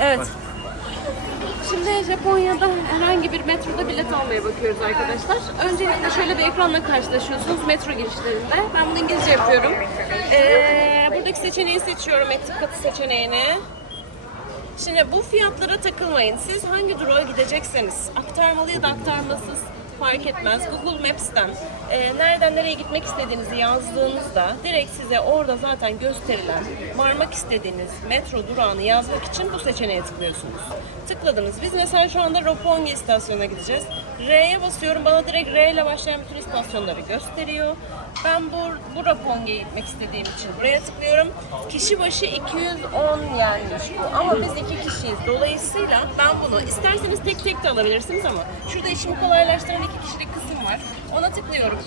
Evet. Şimdi Japonya'da herhangi bir metroda bilet almaya bakıyoruz arkadaşlar. Öncelikle şöyle bir ekranla karşılaşıyorsunuz metro girişlerinde. Ben bunu İngilizce yapıyorum. Ee, buradaki seçeneği seçiyorum, katı seçeneğini. Şimdi bu fiyatlara takılmayın. Siz hangi durağa gidecekseniz, aktarmalı ya da aktarmasız fark etmez. Google Maps'ten e, nereden nereye gitmek istediğinizi yazdığınızda direkt size orada zaten gösterilen varmak istediğiniz metro durağını yazmak için bu seçeneğe tıklıyorsunuz. Tıkladınız. Biz mesela şu anda Roppongi istasyonuna gideceğiz. R'ye basıyorum. Bana direkt R ile başlayan bütün istasyonları gösteriyor. Ben bu, bu Roppongi'ye gitmek istediğim için buraya tıklıyorum. Kişi başı 210 yenmiş bu. Ama biz iki kişiyiz. Dolayısıyla ben bunu isterseniz tek tek de alabilirsiniz ama şurada işimi kolaylaştıran iki kişilik kısım var. Ona tıklıyorum.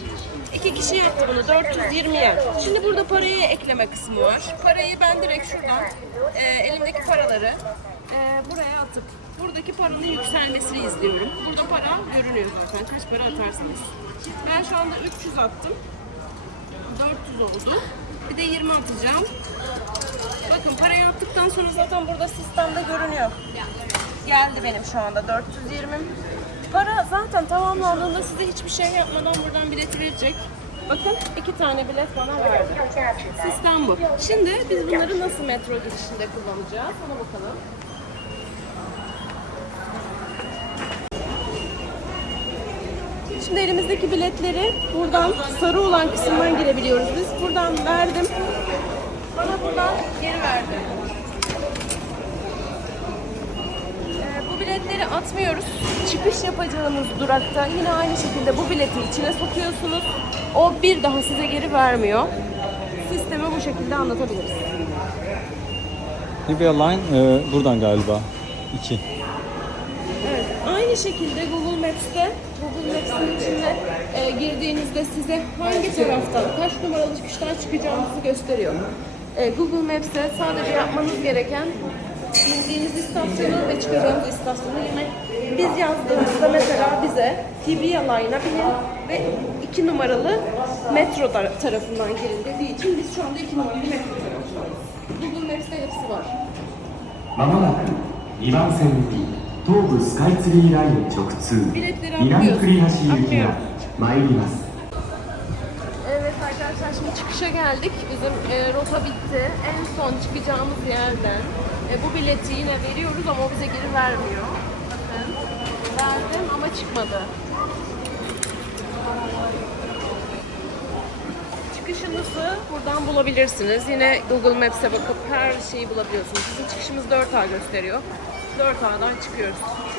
İki kişi yaptı bunu 420 yen. Şimdi burada parayı ekleme kısmı var. Parayı ben direkt şuradan e, elimdeki paraları e, buraya atıp buradaki paranın yükselmesini izliyorum. Burada para görünüyor zaten. Kaç para atarsınız. Ben şu anda 300 attım. 400 oldu. Bir de 20 atacağım. Bakın parayı attıktan sonra zaten burada sistemde görünüyor. Geldi benim şu anda 420. Para zaten tamamlandığında size hiçbir şey yapmadan buradan bileti verecek. Bakın iki tane bilet bana verdi. Sistem bu. Şimdi biz bunları nasıl metro girişinde kullanacağız? Ona bakalım. Şimdi elimizdeki biletleri buradan sarı olan kısımdan girebiliyoruz biz. Buradan verdim. Bana buradan geri verdi. Ee, bu biletleri atmıyoruz. Çıkış yapacağımız durakta yine aynı şekilde bu bileti içine sokuyorsunuz. O bir daha size geri vermiyor. Sistemi bu şekilde anlatabiliriz. Nivea Line e, buradan galiba. 2. Evet, aynı şekilde Google Maps'te, Google Maps'in içinde e, girdiğinizde size hangi taraftan, kaç numaralı çıkıştan çıkacağınızı gösteriyor. E, Google Maps'te sadece yapmanız gereken bindiğiniz istasyonu ve çıkacağınız istasyonu yine biz yazdığımızda mesela bize Hibiya Line'a binin ve 2 numaralı metro tar- tarafından girin dediği için biz şu anda 2 numaralı metro tarafındayız. Google Maps'te hepsi var. まもなく2番線に 東武スカイツリーライン直通 Biletleri 南 atlıyoruz. 栗橋行き Atlıyorum. が参ります Evet arkadaşlar şimdi çıkışa geldik. Bizim e, rota bitti. En son çıkacağımız yerden e, bu bileti yine veriyoruz ama o bize geri vermiyor. Bakın verdim ama çıkmadı. Çıkışınızı buradan bulabilirsiniz. Yine Google Maps'e bakıp her şeyi bulabiliyorsunuz. Bizim çıkışımız 4A gösteriyor. 4A'dan çıkıyoruz.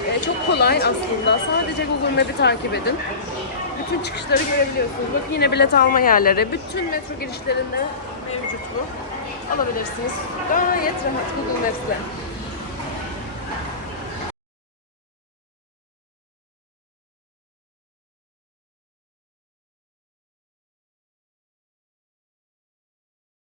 E, çok kolay aslında. Sadece Google Map'i takip edin. Bütün çıkışları görebiliyorsunuz. Bakın yine bilet alma yerleri. Bütün metro girişlerinde mevcut bu. Alabilirsiniz. Gayet rahat Google Maps'le.